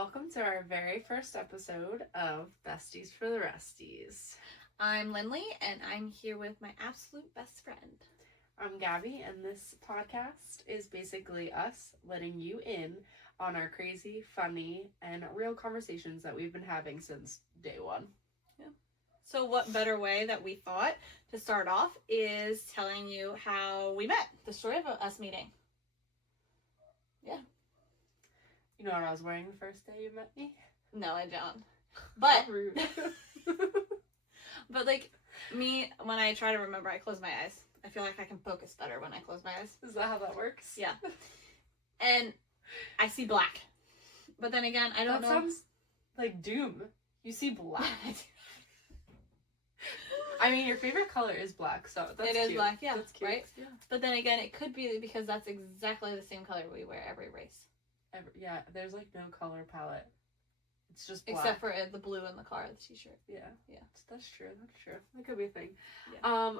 Welcome to our very first episode of Besties for the Resties. I'm Lindley, and I'm here with my absolute best friend. I'm Gabby, and this podcast is basically us letting you in on our crazy, funny, and real conversations that we've been having since day one. Yeah. So what better way that we thought to start off is telling you how we met, the story of us meeting. Yeah. You know what I was wearing the first day you met me? No, I don't. But How rude. But like me, when I try to remember, I close my eyes. I feel like I can focus better when I close my eyes. Is that how that works? Yeah. And I see black. But then again, I don't know. That sounds like doom. You see black. I mean, your favorite color is black, so that's cute. It is black, yeah. That's cute. Right? Yeah. But then again, it could be because that's exactly the same color we wear every race. Yeah, there's like no color palette. It's just black. Except for the blue in the car, the t-shirt. Yeah. That's true. That could be a thing. Yeah.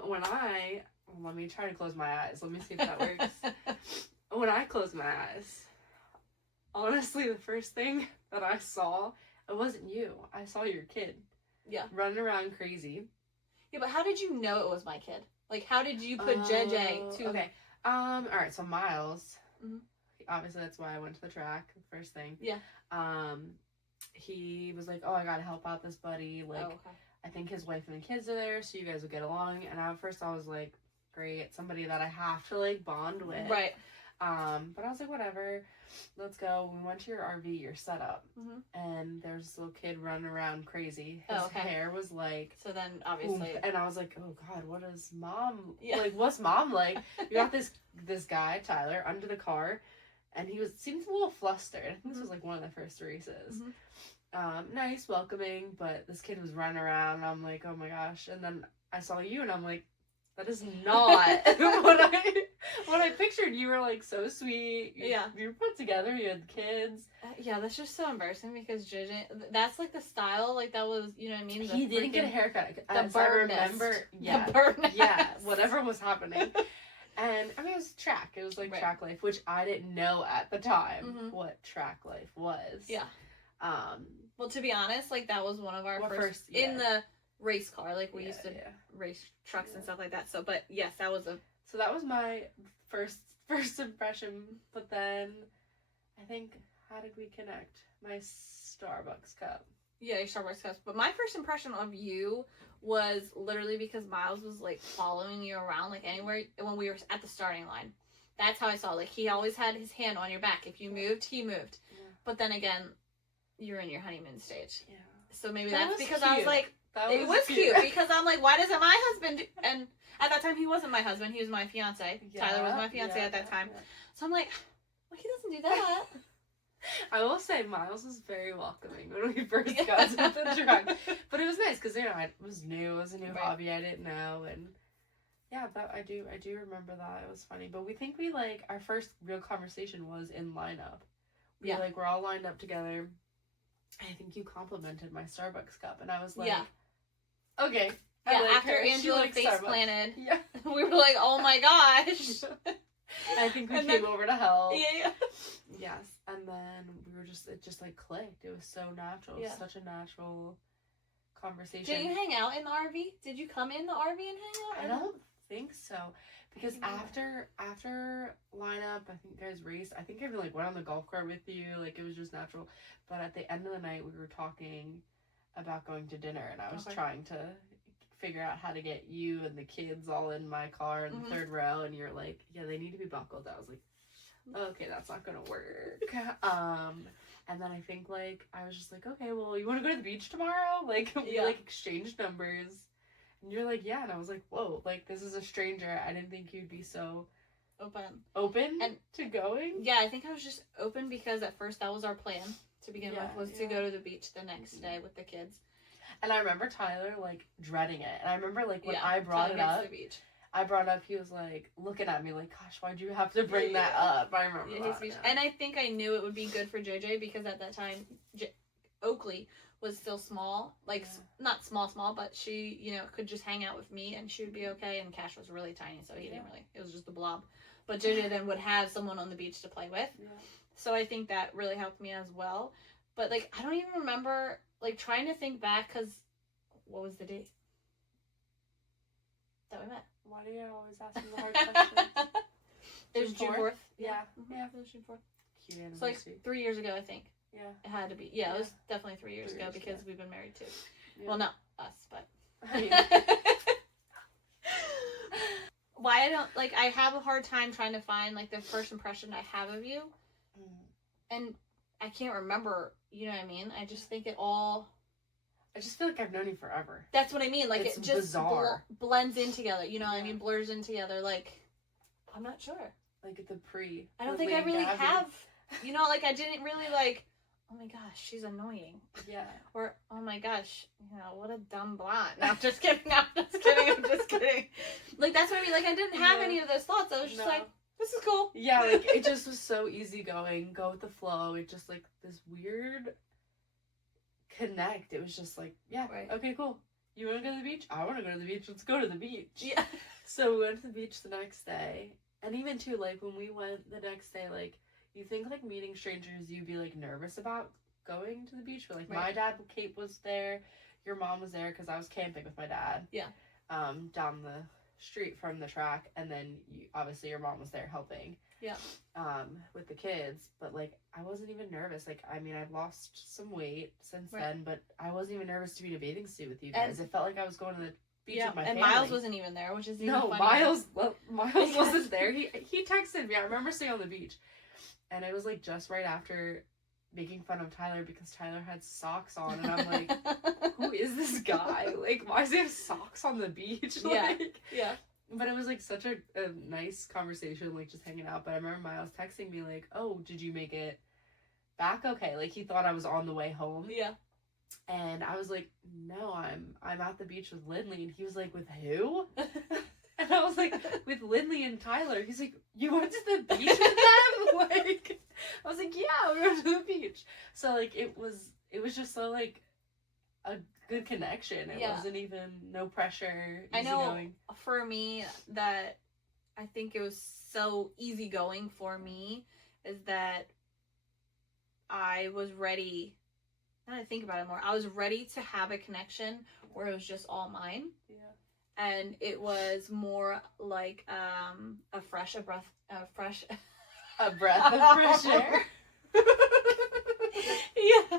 Let me try to close my eyes. Let me see if that works. When I close my eyes, honestly, the first thing that I saw, it wasn't you. I saw your kid. Yeah. Running around crazy. Yeah, but how did you know it was my kid? Like, how did you put JJ to... Okay. Alright, so Miles, Mhm. obviously that's why I went to the track, the first thing. Yeah. He was like, oh, I gotta help out this buddy, like, okay. I think his wife and the kids are there, so you guys will get along, and at first I was like, great, somebody that I have to, like, bond with. Right. But I was like, whatever, let's go. We went to your RV, your setup, and there's this little kid running around crazy. His hair was like... So then, obviously... And I was like, oh, God, what is mom... Yeah. Like, what's mom like? You got this guy, Tyler, under the car, and he seemed a little flustered. I think this was, like, one of the first races. Nice, welcoming, but this kid was running around, and I'm like, oh, my gosh. And then I saw you, and I'm like, that is not what I pictured. You were like so sweet. You were put together. You had kids. Yeah, that's just so embarrassing because JJ, that's like the style. Like that was, you know what I mean? He didn't get a haircut. The burn. Yeah, the burn. Yeah, whatever was happening. And I mean, it was track. It was like track life, which I didn't know at the time what track life was. Yeah. Well, to be honest, like that was one of our first in the race car. Like we used to race trucks and stuff like that. So, but yes, that was So that was my first impression. But then, I think, how did we connect? My Starbucks cup. Yeah, your Starbucks cups. But my first impression of you was literally because Miles was like following you around like anywhere when we were at the starting line. That's how I saw. Like he always had his hand on your back. If you moved, he moved. Yeah. But then again, you're in your honeymoon stage. Yeah. So maybe that's because cute. I was like. It was cute because I'm like, why doesn't my husband do? And at that time, he wasn't my husband. He was my fiance. Yeah, Tyler was my fiance at that time. Yeah. So I'm like, well, he doesn't do that. I will say Miles was very welcoming when we first got to the truck. But it was nice because, you know, it was new. It was a new hobby I didn't know. And yeah, I do remember that. It was funny. But we think our first real conversation was in lineup. We're all lined up together. I think you complimented my Starbucks cup. And I was like, okay. Yeah, after Angela face planted, we were like, oh my gosh. I think we came over to help. Yeah. Yes. And then it just like clicked. It was so natural. It was such a natural conversation. Did you hang out in the RV? Did you come in the RV and hang out? I don't think so. Because after lineup, I think you guys raced. I think I even went on the golf cart with you. Like it was just natural. But at the end of the night, we were talking about going to dinner, and I was trying to figure out how to get you and the kids all in my car in the third row, and you're like, yeah, they need to be buckled. I was like, okay, that's not gonna work. And then I think I was just like, okay, well, you want to go to the beach tomorrow? We exchanged numbers, and you're like, yeah, and I was like, whoa, this is a stranger. I didn't think you'd be so open and to going. Yeah, I think I was just open because at first that was our plan to begin with, was to go to the beach the next day with the kids. And I remember Tyler dreading it. And I remember when I brought it up, he was looking at me gosh, why'd you have to bring that up? I remember that. And I think I knew it would be good for JJ because at that time Oakley was still small, not small, but she, could just hang out with me and she would be okay. And Cash was really tiny, so he didn't really, it was just a blob. But JJ then would have someone on the beach to play with. Yeah. So I think that really helped me as well. But, like, I don't even remember, like, trying to think back, because what was the date that we met? Why do you always ask me the hard questions? It was June 4th. Yeah. Yeah, it was June 4th. Cute So, like, 3 years ago, I think. Yeah. It had to be. Yeah, it was definitely 3 years ago, because we've been married, too. Yeah. Well, not us, but... I mean... Why I don't, like, I have a hard time trying to find, like, the first impression I have of you. And I can't remember, you know what I mean? I just think it all... I just feel like I've known you forever. That's what I mean. Like, it's it just blends in together, you know what Yeah. I mean? Blurs in together, like... I'm not sure. Like, the pre... I don't think I really have... You know, like, I didn't really, like... Oh my gosh, she's annoying. Yeah. Or, oh my gosh, you know, what a dumb blonde. No, I'm just kidding. I'm just kidding. Like, that's what I mean. Like, I didn't have any of those thoughts. I was just like, this is cool. Yeah, like, it just was so easygoing. Go with the flow. It just, like, this weird connect. It was just like, yeah, okay, cool. You want to go to the beach? I want to go to the beach. Let's go to the beach. Yeah. So we went to the beach the next day. And even, too, like, when we went the next day, like, you think, like, meeting strangers, you'd be, like, nervous about going to the beach. But, like, my dad, Kate, was there. Your mom was there because I was camping with my dad. Yeah. Down the street from the track. And then, obviously, your mom was there helping. Yeah. With the kids. But, like, I wasn't even nervous. Like, I mean, I've lost some weight since then. But I wasn't even nervous to be in a bathing suit with you guys. It felt like I was going to the beach with my family. And Miles wasn't even there, which is even funnier. Miles wasn't there. He texted me. I remember staying on the beach. And it was, like, just right after making fun of Tyler because Tyler had socks on. And I'm like, who is this guy? Like, why does he have socks on the beach? Like, yeah. But it was, like, such a nice conversation, like, just hanging out. But I remember Miles texting me, like, oh, did you make it back okay? Like, he thought I was on the way home. Yeah. And I was like, no, I'm at the beach with Lindley. And he was like, with who? And I was like, with Lindley and Tyler. He's like, you went to the beach with them? Like, I was like, yeah, we went to the beach. So, like, it was just so, like, a good connection. It wasn't even, no pressure, easygoing. I know, for me, that I think it was so easygoing for me is that I was ready, now that I think about it more, I was ready to have a connection where it was just all mine. Yeah. And it was more like a breath of fresh air. Yeah,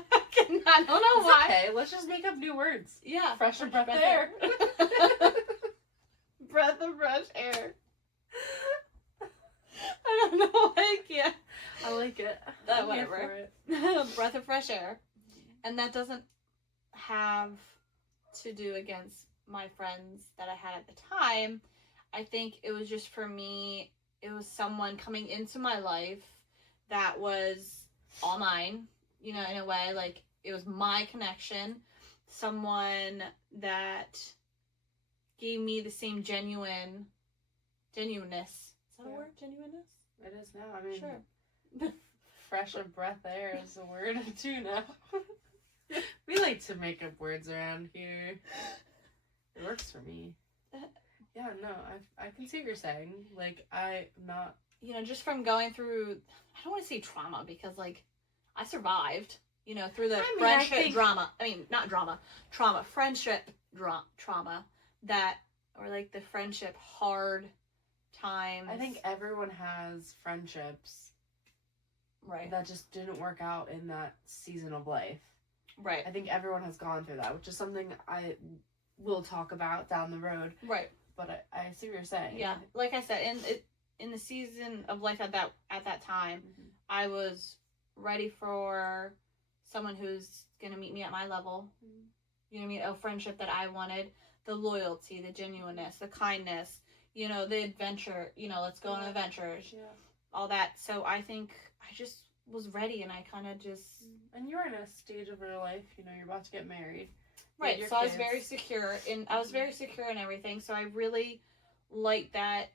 I don't know why. Okay, let's just make up new words. Yeah, fresh breath of air. Breath of fresh air. I don't know. I can't. I like it. Whatever. Breath of fresh air, and that doesn't have to do against my friends that I had at the time. I think it was just for me, it was someone coming into my life that was all mine, you know, in a way, like it was my connection, someone that gave me the same genuineness. Is that a word? Genuineness? It is now. I mean, sure. Fresh of breath air is a word too now. We like to make up words around here. It works for me. Yeah, no, I can see what you're saying. Like, I'm not... You know, just from going through, I don't want to say trauma, because, like, I survived, you know, through the friendship drama. I mean, not drama. Trauma. Friendship trauma. That, or, like, the friendship hard times. I think everyone has friendships. Right. That just didn't work out in that season of life. Right. I think everyone has gone through that, which is something I will talk about down the road. Right. But I see what you're saying. Yeah. Like I said, in the season of life at that time, mm-hmm. I was ready for someone who's going to meet me at my level. Mm-hmm. You know what I mean? A friendship that I wanted. The loyalty, the genuineness, the kindness, you know, the adventure, you know, let's go on adventures. Yeah. All that. So I think I just was ready, and I kind of just... And you're in a stage of your life, you know, you're about to get married. Right, so kids. I was very secure, and I was very secure in everything, so I really liked that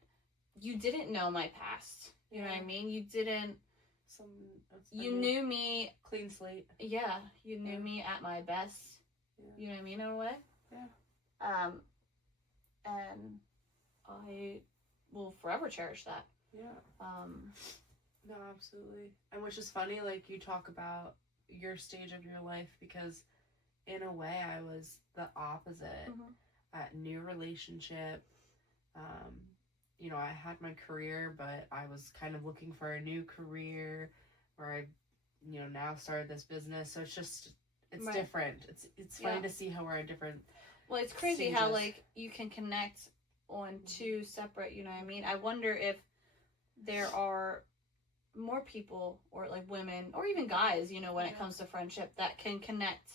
you didn't know my past. You know what I mean? You didn't... You knew me... Clean slate. Yeah, you knew me at my best. Yeah. You know what I mean, in a way? Yeah. And I will forever cherish that. Yeah. No, absolutely. And which is funny, like, you talk about your stage of your life, because in a way I was the opposite. New relationship. You know, I had my career, but I was kind of looking for a new career, where I, you know, now started this business. So it's just, it's Right. different. It's funny to see how we're at different. Well, it's crazy stages. how, like, you can connect on two separate, you know what I mean? I wonder if there are more people, or like women, or even guys, you know, when it comes to friendship, that can connect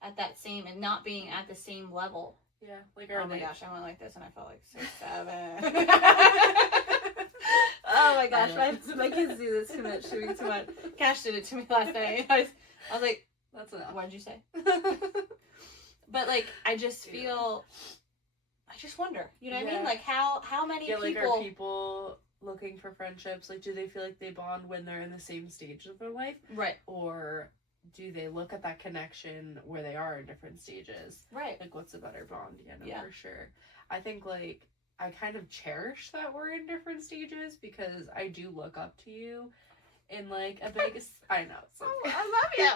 at that same, and not being at the same level. Yeah, like oh my gosh, I went like this and I felt like 6'7". Oh my gosh, my kids do this too much to me, too much. Cash did it to me last night. I was like, that's enough. What did you say? But like, I just feel, I just wonder, you know what I mean? Like, how many people... like, are people looking for friendships? Like, do they feel like they bond when they're in the same stage of their life? Right. Or do they look at that connection where they are in different stages? Right. Like, what's a better bond? For sure. I think, like, I kind of cherish that we're in different stages, because I do look up to you in, like, a big... I know. So I love you.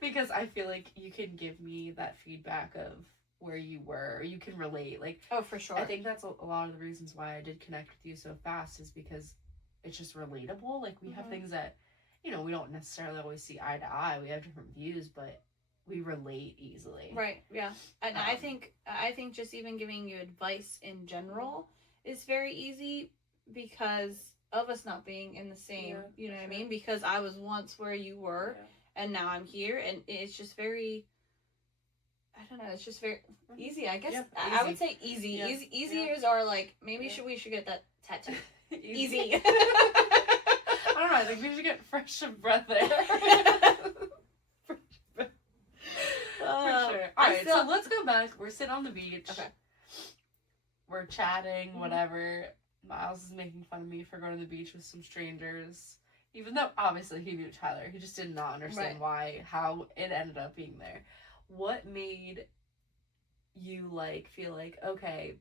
Because I feel like you can give me that feedback of where you were, or you can relate. Like, oh, for sure. I think that's a lot of the reasons why I did connect with you so fast, is because it's just relatable. Like, we have things that, you know, we don't necessarily always see eye to eye. We have different views, but we relate easily. Right. Yeah. And I think just even giving you advice in general is very easy, because of us not being in the same, you know what I mean? Because I was once where you were, and now I'm here, and it's just very, I don't know, it's just very easy, I guess. I would say easy. Yeah. Easiers are like, maybe we should get that tattoo. Easy. I don't know, I think we should get fresh of breath there. For sure. Alright, so let's go back. We're sitting on the beach. Okay. We're chatting, whatever. Miles is making fun of me for going to the beach with some strangers. Even though, obviously, he knew Tyler. He just did not understand how it ended up being there. What made you, like, feel like, okay,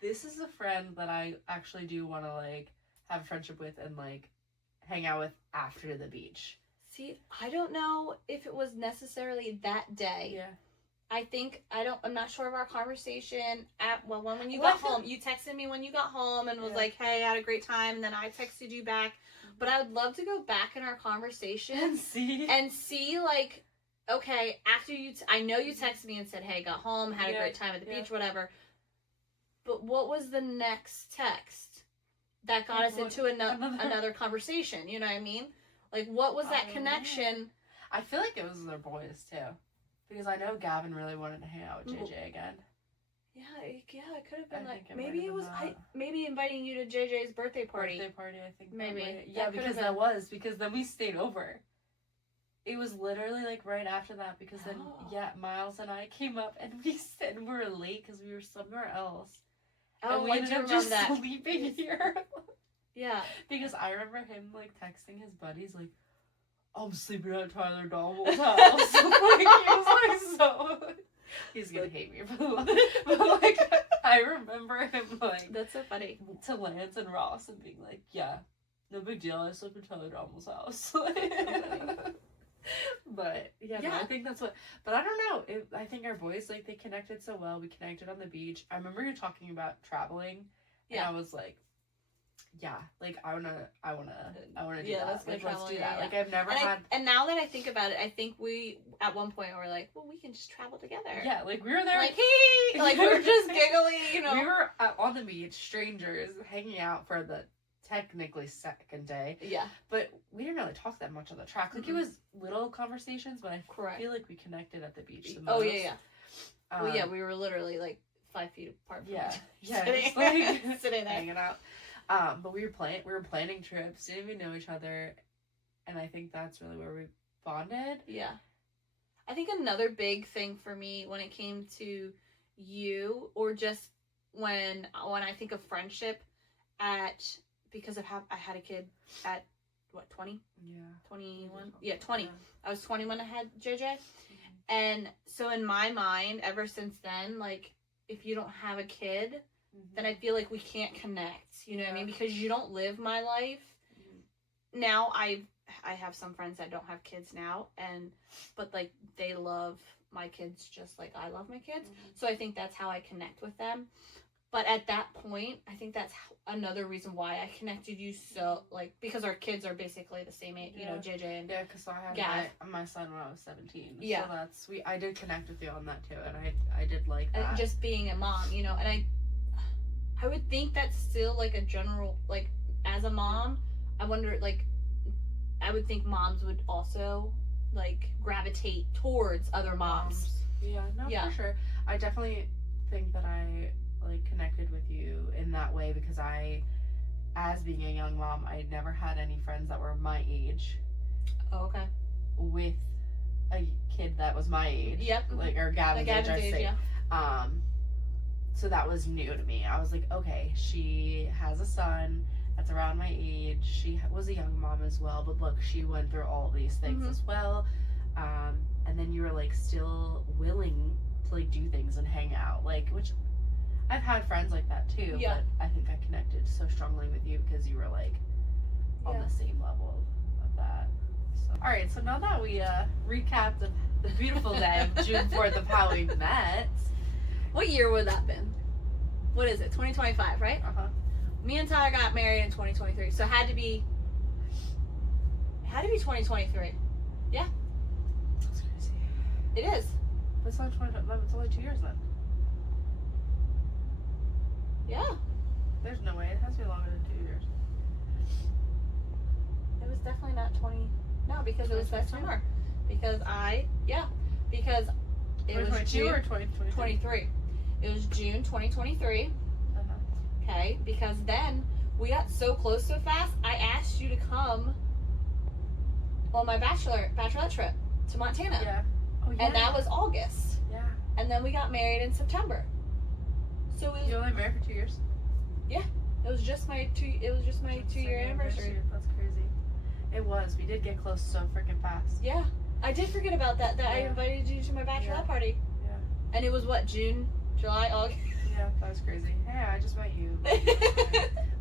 this is a friend that I actually do want to, like, have a friendship with and, like, hang out with after the beach? See, I don't know if it was necessarily that day. Yeah. I'm not sure of our conversation when you got home. You texted me when you got home and was like, hey, I had a great time, and then I texted you back. But I would love to go back in our conversation and see, like, okay, after I know you texted me and said, hey, got home, had a great time at the beach, whatever. But what was the next text that got us into another conversation? You know what I mean? Like, what was that connection? I feel like it was their boys, too. Because I know Gavin really wanted to hang out with JJ again. Yeah, it could have been maybe it was maybe inviting you to JJ's birthday party. I think. Maybe. Yeah, because then we stayed over. It was literally like right after that, because then Miles and I came up and we were late because we were somewhere else. Oh, and we ended up just sleeping here. Yeah. Because I remember him like texting his buddies like, I'm sleeping at Tyler Donald's house. He was like so. He's gonna hate me for that. But like, I remember him like. That's so funny. To Lance and Ross and being like, yeah, no big deal. I slept at Tyler Donald's house. But yeah, no, I think that's what. But I don't know. I think our boys like they connected so well. We connected on the beach. I remember you talking about traveling. And I was like. Yeah, like I wanna do that. Like, let's do that. Like I've never had. And now that I think about it, I think we at one point were like, well, we can just travel together. Yeah, like we were there. Like like we were just giggly, you know. We were on the beach, strangers, hanging out for the technically second day. Yeah. But we didn't really talk that much on the track. Like it was little conversations, but I feel like we connected at the beach the most. Oh yeah. Well, yeah, we were literally like 5 feet apart. From sitting, like, sitting there, hanging out. But we were planning trips, didn't even know each other, and I think that's really where we bonded. Yeah. I think another big thing for me when it came to you, or just when I think of friendship because of how I had a kid at, 20? Yeah. 21? Yeah, 20. Yeah. I was 20 when I had JJ. Mm-hmm. And so in my mind, ever since then, like, if you don't have a kid, then I feel like we can't connect, you know what I mean? Because you don't live my life. Now I I have some friends that don't have kids now, but like they love my kids just like I love my kids. So I think that's how I connect with them. But at that point, I think that's another reason why I connected you so, like, because our kids are basically the same age, you know, JJ and yeah, because I had my son when I was 17. Yeah. So that's sweet. I did connect with you on that too, and I did like that. And just being a mom, you know, and I would think that's still like a general, like, as a mom, I wonder, like, I would think moms would also like gravitate towards other moms. Yeah, no, for sure. I definitely think that I like connected with you in that way because as being a young mom, I never had any friends that were my age. Oh, okay. With a kid that was my age. Yep. Like, or Gavin's age, yeah. So that was new to me. I was like, okay, she has a son that's around my age. She was a young mom as well, but look, she went through all these things as well. And then you were like still willing to like do things and hang out, like, which I've had friends like that too. Yeah. But I think I connected so strongly with you because you were like on the same level of that. So, all right, so now that we recapped the beautiful day of June 4th of how we met. What year would that have been? What is it? 2025, right? Uh-huh. Me and Tyler got married in 2023, so it had to be 2023. Yeah. That's crazy. It is. It's only 2 years then. Yeah. There's no way. It has to be longer than 2 years. It was definitely not 20. No, because it was that summer. Because it was June or 2023? 23. It was June 2023. Okay, because then we got so close so fast, I asked you to come on my bachelorette trip to Montana. Yeah. Oh, yeah. And that was August. Yeah. And then we got married in September. So it was, you only married for 2 years? Yeah. It was just my 2-year anniversary. That's crazy. It was. We did get close so freaking fast. Yeah. I did forget about that. I invited you to my bachelorette party. Yeah. And it was what, June, July, August? Yeah, that was crazy. Hey, I just met you.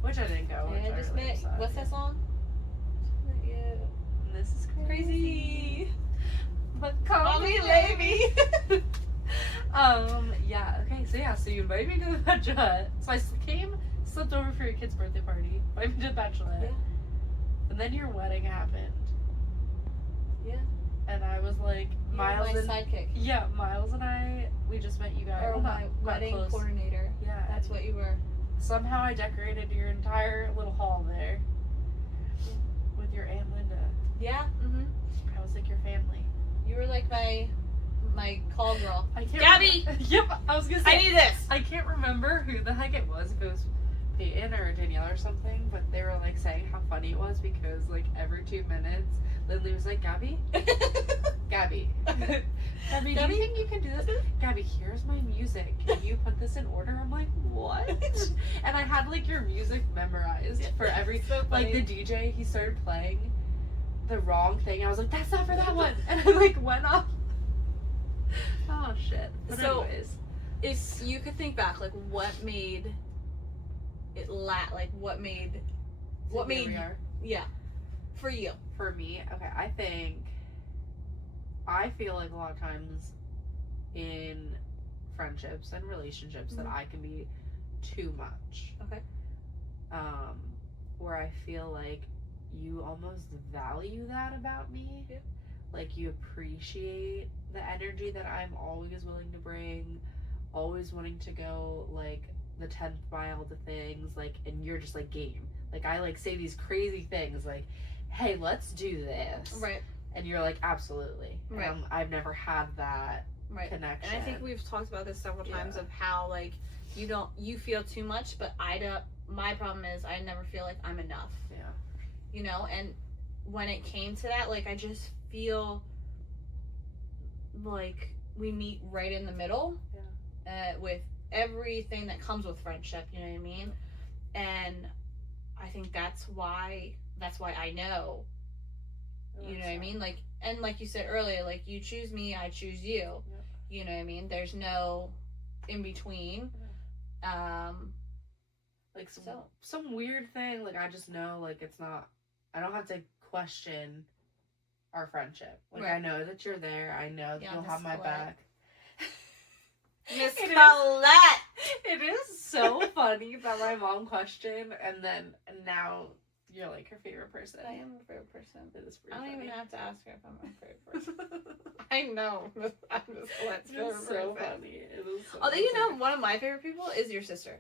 Which I didn't go. I just met. What's that song? Yeah. This is crazy. But call me lady. Yeah. Okay. So you invited me to the bachelorette. So I slept over for your kid's birthday party. Invited me to the bachelorette. Yeah. And then your wedding happened. Yeah. And I was like, Miles my sidekick. Yeah, Miles and we just met you guys. Or my wedding coordinator. Yeah. That's what you were. Somehow I decorated your entire little hall there. With your Aunt Linda. Yeah. Mm-hmm. I was like your family. You were like my call girl. Gabby! Yep, I was gonna say. I need this! I can't remember who the heck it was. If it was Peyton or Danielle or something. But they were like saying how funny it was because like every 2 minutes, Lindley was like, Gabby? Gabby. Gabby, do you think you can do this? Gabby, here's my music. Can you put this in order? I'm like, what? And I had like your music memorized for every So like the DJ, he started playing the wrong thing. I was like, that's not for that one. And I like went off. Oh shit. But so anyways. If you could think back, like what made it what made yeah. For you. For me, okay, I feel like a lot of times in friendships and relationships that I can be too much. Okay. Where I feel like you almost value that about me. Yeah. Like you appreciate the energy that I'm always willing to bring, always wanting to go like the 10th mile to things, like, and you're just like game. Like I like say these crazy things like, hey, let's do this. Right. And you're like, absolutely. Right. I've never had that connection. And I think we've talked about this several times of how like you feel too much, but my problem is I never feel like I'm enough. Yeah. You know, and when it came to that, like I just feel like we meet right in the middle. Yeah. With everything that comes with friendship, you know what I mean? And I think that's why I know. You know what I mean? Like, and like you said earlier, like you choose me, I choose you. Yep. You know what I mean? There's no in between. Like some weird thing, like I just know like it's not, I don't have to question our friendship. Like, Right. I know that you're there. I know that you'll Miss have my Colette. back. Miss It is- Colette! It is so funny that my mom questioned, and now you're like her favorite person. I am a favorite person. It is pretty I don't funny. even have to ask her if I'm my favorite person. I know. I'm Miss Colette's favorite It's so person. funny. It is so Although, you know, funny. one of my favorite people is your sister.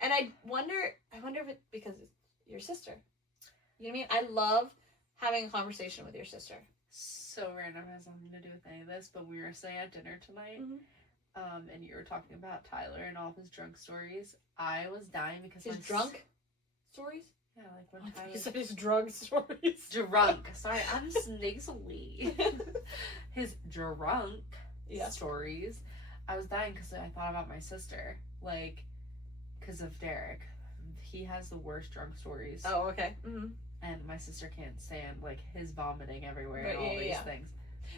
And I wonder if it's because it's your sister. You know what I mean? I love having a conversation with your sister. So random, has nothing to do with any of this, but we were sitting at dinner tonight, and you were talking about Tyler and all of his drunk stories. I was dying because His drunk stories? Yeah, like when You Tyler... said his drug stories. Drunk. Sorry, I'm nasally. His drunk stories. I was dying because I thought about my sister. Like, because of Derek. He has the worst drunk stories. Oh, okay. Mm-hmm. And my sister can't stand, like, his vomiting everywhere Right, and all these things.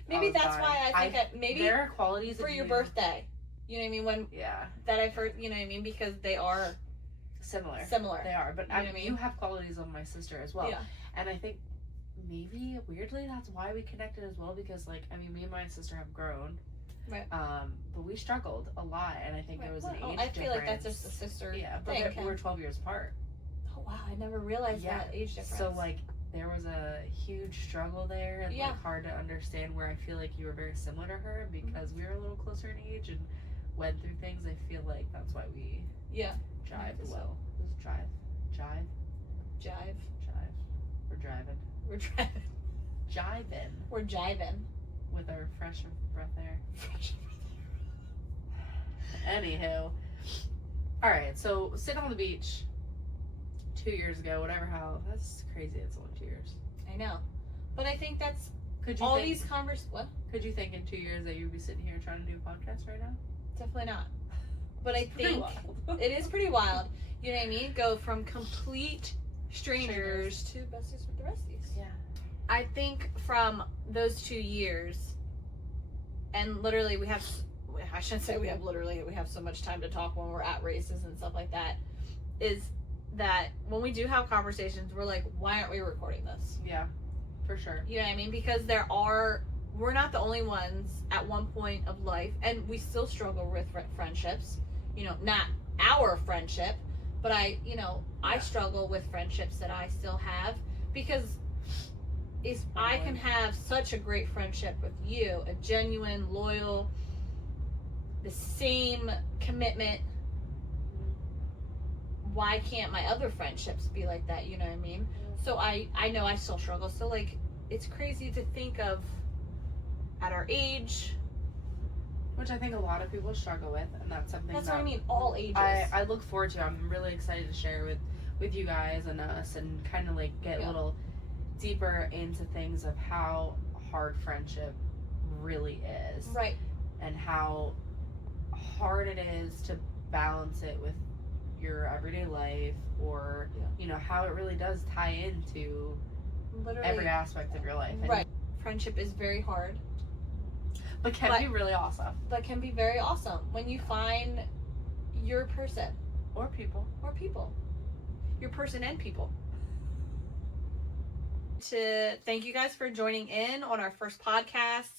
Maybe that's why I think maybe there are qualities for of your you- birthday. You know what I mean? When Yeah. that I first, you know what I mean? Because they are Similar. similar. They are. But You know what I mean? you have qualities of my sister as well. Yeah. And I think maybe, weirdly, that's why we connected as well. Because, like, I mean, me and my sister have grown. Right. But we struggled a lot. And I think it was an age difference. I feel like that's just a sister but thing. we're 12 years apart. Oh, wow. I never realized that age difference. So, like, there was a huge struggle there. And, like, hard to understand where I feel like you were very similar to her. Because we were a little closer in age and went through things. I feel like that's why we jived well. It was jive. We're driving. We're driving. Jiving. We're jiving. With our fresh breath air. Anywho. Alright, so sitting on the beach 2 years ago, whatever, how that's crazy, it's only 2 years. I know. But I think that's Could you all think, these what? Could you think in 2 years that you'd be sitting here trying to do a podcast right now? Definitely not. But I Pretty think wild. it is pretty wild. You know what I mean? Go from complete strangers to besties with the Resties. Yeah. I think from those 2 years, and literally I shouldn't say we have so much time to talk when we're at races and stuff like that, is that when we do have conversations, we're like, why aren't we recording this? Yeah, for sure. You know what I mean? Because we're not the only ones at one point of life, and we still struggle with friendships. You know, not our friendship, but I struggle with friendships that I still have, because if I can have such a great friendship with you, a genuine, loyal, the same commitment, why can't my other friendships be like that? You know what I mean? So I know I still struggle. So, like, it's crazy to think of at our age. Which I think a lot of people struggle with, and that's something That's that what I mean, all ages. I look forward to. I'm really excited to share with you guys and us, and kind of like get a little deeper into things of how hard friendship really is. Right. And how hard it is to balance it with your everyday life, or you know, how it really does tie into Literally every aspect of your life. And, right. Friendship is very hard, but can be really awesome. but can be very awesome when you find your person Or people. your person and people. To thank you guys for joining in on our first podcast.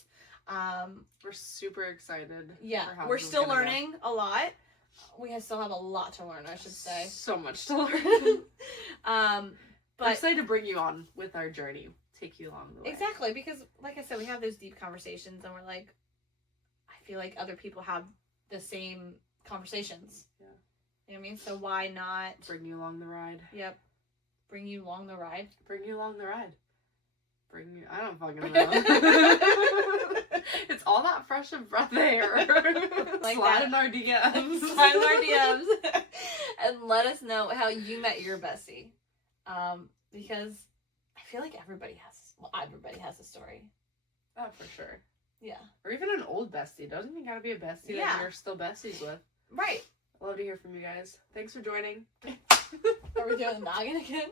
We're super excited. Yeah, for how we're this is still gonna go. learning a lot. We still have a lot to learn, I should say. So much to learn. We're But excited to bring you on with our journey, take you along the way. exactly, because like I said, we have those deep conversations, and we're like, I feel like other people have the same conversations. Yeah. You know what I mean? So why not Bring you along the ride. Yep. Bring you along the ride. Bring you along the ride. I don't fucking know. It's all that fresh and breath air. Like Slide that. in our DMs. Slide in our DMs. And let us know how you met your bestie. Because I feel like everybody has a story. Oh, for sure. Yeah. Or even an old bestie. Doesn't even gotta be a bestie that you're still besties with. Right. I love to hear from you guys. Thanks for joining. Are we doing the noggin again?